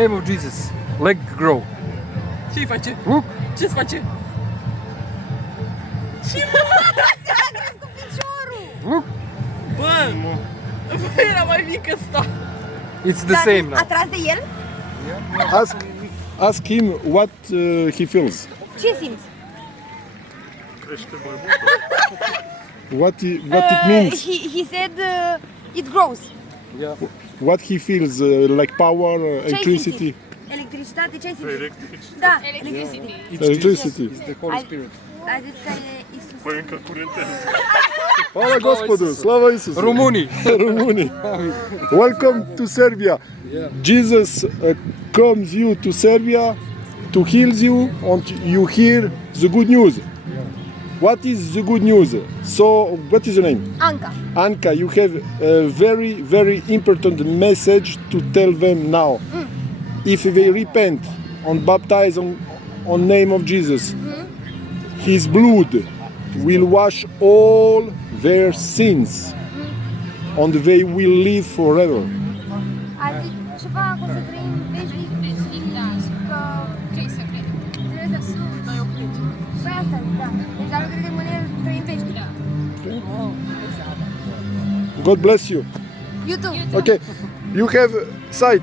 name of Jesus. Leg grow. Ce-i face? Look. Ce-ți face? Look. Bă! Era mai mic ăsta. It's the same now. Atras de el? Ask him what he feels. Ce simți? What it means. He said it grows. Yeah. What he feels, like power, electricity. Electricitate, ce ai simțit? Da, electricity. Electricity. It's the Holy Spirit. A zis că e Isus. Păi încă curentează. Hvala Gospodu, slava Isusu. Rumuni. Rumuni. Welcome to Serbia. Yeah. Jesus comes you to Serbia to heal you and you hear the good news. What is the good news? So, what is your name? Anca. Anka, you have a very, very important message to tell them now. If they repent and baptize on name of Jesus, His blood will wash all their sins and they will live forever. A zis ceva că o să trăim veșnic. Că... Ce-i secret? Trebuie să... Păi asta, da. Deci dacă credem în el, trăim veșnic. God bless you. You too. Okay, you have sight.